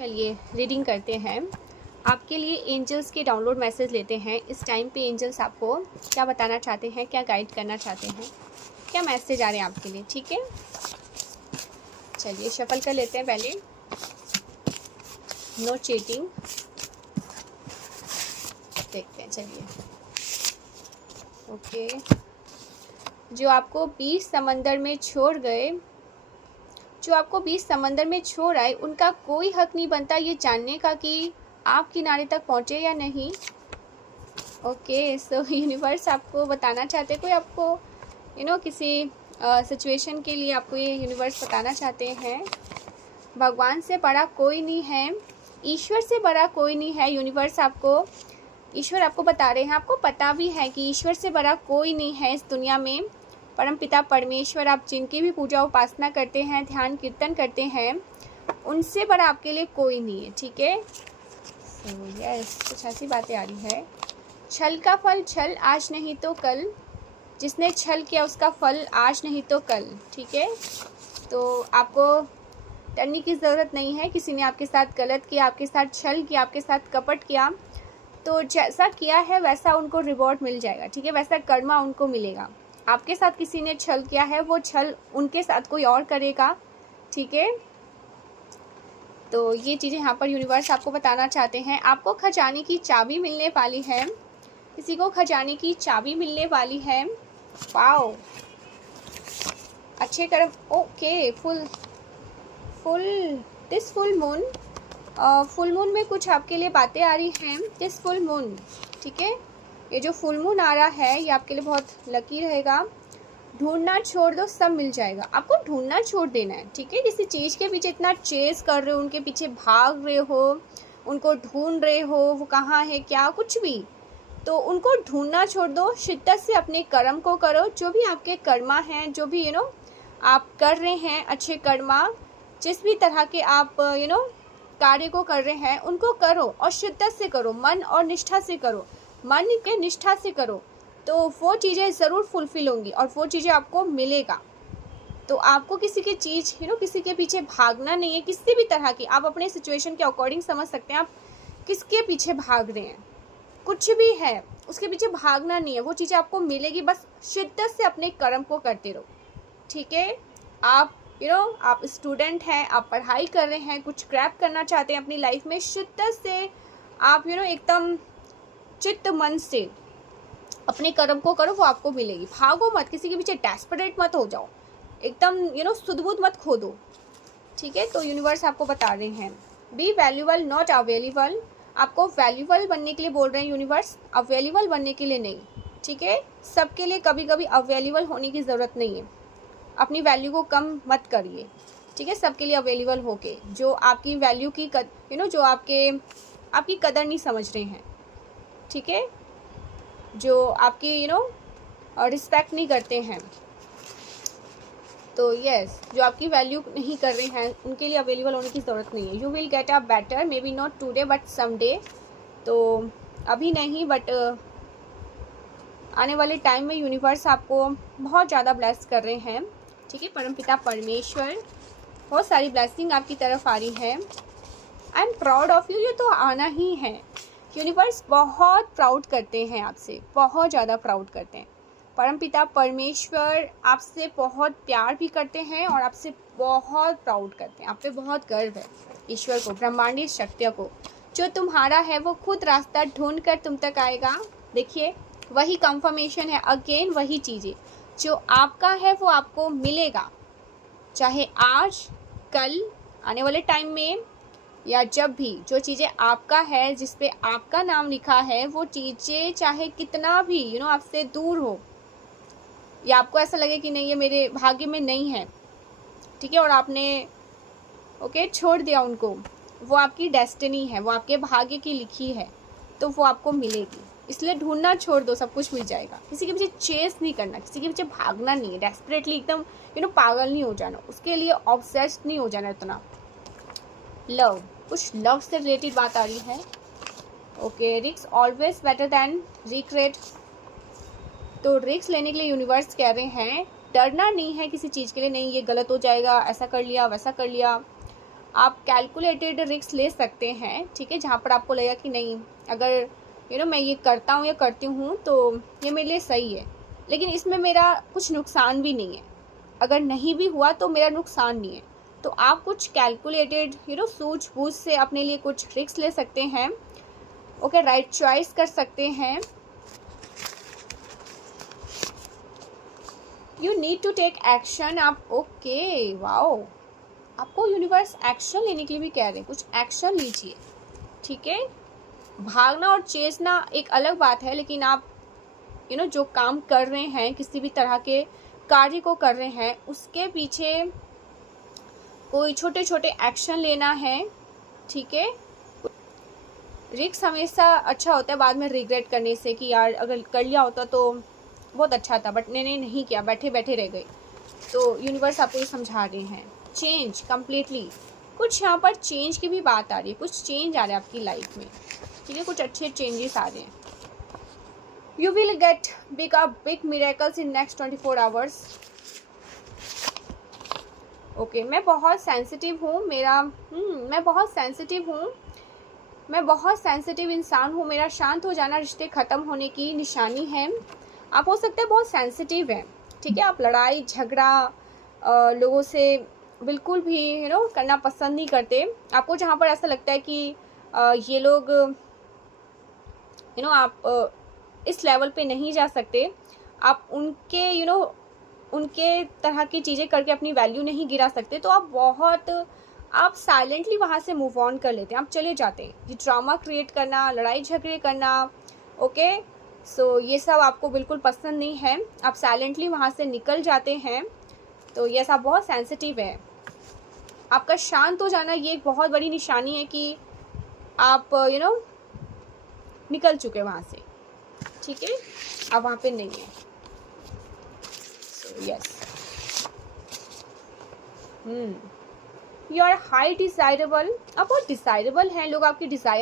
चलिए रीडिंग करते हैं। आपके लिए एंजल्स के डाउनलोड मैसेज लेते हैं। इस टाइम पे एंजल्स आपको क्या बताना चाहते हैं, क्या गाइड करना चाहते हैं, क्या मैसेज आ रहे हैं आपके लिए। ठीक है, चलिए शफल कर लेते हैं पहले। नो चीटिंग, देखते हैं। चलिए ओके, जो आपको 20 समंदर में छोड़ गए, जो आपको 20 समंदर में छोड़ आए, उनका कोई हक नहीं बनता ये जानने का कि आप किनारे तक पहुँचे या नहीं। ओके, सो यूनिवर्स आपको बताना चाहते, कोई आपको किसी सिचुएशन के लिए आपको ये यूनिवर्स बताना चाहते हैं। भगवान से बड़ा कोई नहीं है, ईश्वर से बड़ा कोई नहीं है। यूनिवर्स आपको, ईश्वर आपको बता रहे हैं, आपको पता भी है कि ईश्वर से बड़ा कोई नहीं है इस दुनिया में। परमपिता परमेश्वर, आप जिनकी भी पूजा उपासना करते हैं, ध्यान कीर्तन करते हैं, उनसे बड़ा आपके लिए कोई नहीं है। ठीक है, सो यस, कुछ ऐसी बातें आ रही है। छल का फल छल, आज नहीं तो कल। जिसने छल किया उसका फल आज नहीं तो कल। ठीक है, तो आपको डरने की ज़रूरत नहीं है। किसी ने आपके साथ गलत किया, आपके साथ छल किया, आपके साथ कपट किया, तो जैसा किया है वैसा उनको रिवॉर्ड मिल जाएगा। ठीक है, वैसा कर्मा उनको मिलेगा। आपके साथ किसी ने छल किया है, वो छल उनके साथ कोई और करेगा। ठीक है, तो ये चीज़ें यहाँ पर यूनिवर्स आपको बताना चाहते हैं। आपको खजाने की चाबी मिलने वाली है, किसी को खजाने की चाबी मिलने वाली है। वाओ, अच्छे कर्म। Okay, this full moon, full moon में कुछ आपके लिए बातें आ रही हैं। दिस फुल मून, ठीक है, ये जो फुल मून आ रहा है ये आपके लिए बहुत लकी रहेगा। ढूंढना छोड़ दो, सब मिल जाएगा। आपको ढूंढना छोड़ देना है। ठीक है, किसी चीज़ के पीछे इतना चेस कर रहे हो, उनके पीछे भाग रहे हो, उनको ढूंढ रहे हो, वो कहाँ है, क्या कुछ भी, तो उनको ढूंढना छोड़ दो। शिद्दत से अपने कर्म को करो। जो भी आपके कर्मा हैं, जो भी आप कर रहे हैं, अच्छे कर्मा, जिस भी तरह के आप कार्य को कर रहे हैं, उनको करो और शिद्दत से करो, मन और निष्ठा से करो, मन के निष्ठा से करो, तो वो चीज़ें ज़रूर फुलफिल होंगी और वो चीज़ें आपको मिलेगा। तो आपको किसी की चीज़ किसी के पीछे भागना नहीं है, किसी भी तरह की। आप अपने सिचुएशन के अकॉर्डिंग समझ सकते हैं आप किसके पीछे भाग रहे हैं। कुछ भी है, उसके पीछे भागना नहीं है, वो चीज़ें आपको मिलेगी। बस शिद्दत से अपने कर्म को करते रहो। ठीक है, आप आप स्टूडेंट हैं, आप पढ़ाई कर रहे हैं, कुछ क्रैक करना चाहते हैं अपनी लाइफ में, शिद्दत से आप एकदम चित्त मन से अपने कर्म को करो, वो आपको मिलेगी। भागो मत, किसी के पीछे डेस्परेट मत हो जाओ, एकदम सुध-बुध मत खो दो। ठीक है, तो यूनिवर्स आपको बता रहे हैं, बी वैल्यूबल नॉट अवेलेबल। आपको वैल्यूबल बनने के लिए बोल रहे हैं यूनिवर्स, अवेलेबल बनने के लिए नहीं। ठीक है, सबके लिए कभी कभी अवेलेबल होने की ज़रूरत नहीं है। अपनी वैल्यू को कम मत करिए। ठीक है, सबके लिए अवेलेबल होके, जो आपकी वैल्यू की जो आपकी कदर नहीं समझ रहे हैं। ठीक है, जो आपकी रिस्पेक्ट नहीं करते हैं, तो यस, जो आपकी वैल्यू नहीं कर रहे हैं, उनके लिए अवेलेबल होने की ज़रूरत नहीं है। You will get a better, may be not today but someday. तो अभी नहीं, बट आने वाले टाइम में यूनिवर्स आपको बहुत ज़्यादा ब्लेस कर रहे हैं। ठीक है, परमपिता परमेश्वर, बहुत सारी ब्लेसिंग आपकी तरफ आ रही है। I am proud of you, ये तो आना ही है। यूनिवर्स बहुत प्राउड करते हैं आपसे, बहुत ज़्यादा प्राउड करते हैं। परमपिता परमेश्वर आपसे बहुत प्यार भी करते हैं और आपसे बहुत प्राउड करते हैं। आप पे बहुत गर्व है ईश्वर को, ब्रह्मांडीय शक्तियों को। जो तुम्हारा है वो खुद रास्ता ढूंढ कर तुम तक आएगा। देखिए, वही कंफर्मेशन है, अगेन वही चीज़ें, जो आपका है वो आपको मिलेगा, चाहे आज, कल, आने वाले टाइम में, या जब भी। जो चीज़ें आपका है, जिस पे आपका नाम लिखा है, वो चीज़ें चाहे कितना भी आपसे दूर हो, या आपको ऐसा लगे कि नहीं ये मेरे भाग्य में नहीं है, ठीक है, और आपने छोड़ दिया उनको, वो आपकी डेस्टिनी है, वो आपके भाग्य की लिखी है, तो वो आपको मिलेगी। इसलिए ढूंढना छोड़ दो, सब कुछ मिल जाएगा। किसी के पीछे चेस नहीं करना, किसी के पीछे भागना नहीं है, डेस्परेटली एकदम पागल नहीं हो जाना, उसके लिए ऑब्सेस्ड नहीं हो जाना इतना। लव, कुछ लव से रिलेटेड बात आ रही है। Okay, risk always better than regret. तो रिस्क लेने के लिए यूनिवर्स कह रहे हैं, डरना नहीं है किसी चीज़ के लिए, नहीं ये गलत हो जाएगा, ऐसा कर लिया, वैसा कर लिया। आप कैलकुलेटेड रिस्क ले सकते हैं, ठीक है, जहाँ पर आपको लगेगा कि नहीं, अगर मैं ये करता हूँ या करती हूँ तो ये मेरे लिए सही है, लेकिन इसमें मेरा कुछ नुकसान भी नहीं है, अगर नहीं भी हुआ तो मेरा नुकसान नहीं है। तो आप कुछ कैलकुलेटेड सूझबूझ से अपने लिए कुछ रिस्क ले सकते हैं। ओके, राइट चॉइस कर सकते हैं। You need to take action. आप ओके, वाओ, आपको यूनिवर्स एक्शन लेने के लिए भी कह रहे हैं, कुछ एक्शन लीजिए, ठीक है। भागना और चेजना एक अलग बात है, लेकिन आप जो काम कर रहे हैं, किसी भी तरह के कार्य को कर रहे हैं, उसके पीछे कोई छोटे छोटे एक्शन लेना है, ठीक है। रिस्क हमेशा अच्छा होता है बाद में रिग्रेट करने से कि यार अगर कर लिया होता तो बहुत अच्छा था, बट मैंने नहीं किया, बैठे बैठे रह गए। तो यूनिवर्स आपको ये समझा रहे हैं, चेंज कम्प्लीटली, कुछ यहाँ पर चेंज की भी बात आ रही है, कुछ चेंज आ रहा है आपकी लाइफ में, ठीक है, कुछ अच्छे चेंजेस आ रहे हैं। You will get big miracles in next 24 hours. Okay, मैं बहुत सेंसिटिव हूँ, मैं बहुत सेंसिटिव हूँ, मैं बहुत सेंसिटिव इंसान हूँ, मेरा शांत हो जाना रिश्ते ख़त्म होने की निशानी है। आप हो सकते हैं बहुत सेंसिटिव हैं, ठीक है, आप लड़ाई झगड़ा लोगों से बिल्कुल भी करना पसंद नहीं करते। आपको जहाँ पर ऐसा लगता है कि ये लोग आप इस लेवल पे नहीं जा सकते, आप उनके उनके तरह की चीज़ें करके अपनी वैल्यू नहीं गिरा सकते, तो आप साइलेंटली वहाँ से मूव ऑन कर लेते हैं, आप चले जाते हैं। ये ड्रामा क्रिएट करना, लड़ाई झगड़े करना, ओके, सो ये सब आपको बिल्कुल पसंद नहीं है, आप साइलेंटली वहाँ से निकल जाते हैं। तो ये सब बहुत सेंसिटिव है। आपका शांत हो जाना ये एक बहुत बड़ी निशानी है कि आप निकल चुके वहाँ से, ठीक है, आप वहाँ पे नहीं है। So yes, you are high desirable, आप बहुत डिजायरेबल हैं, लोग आपकी डिज़ायर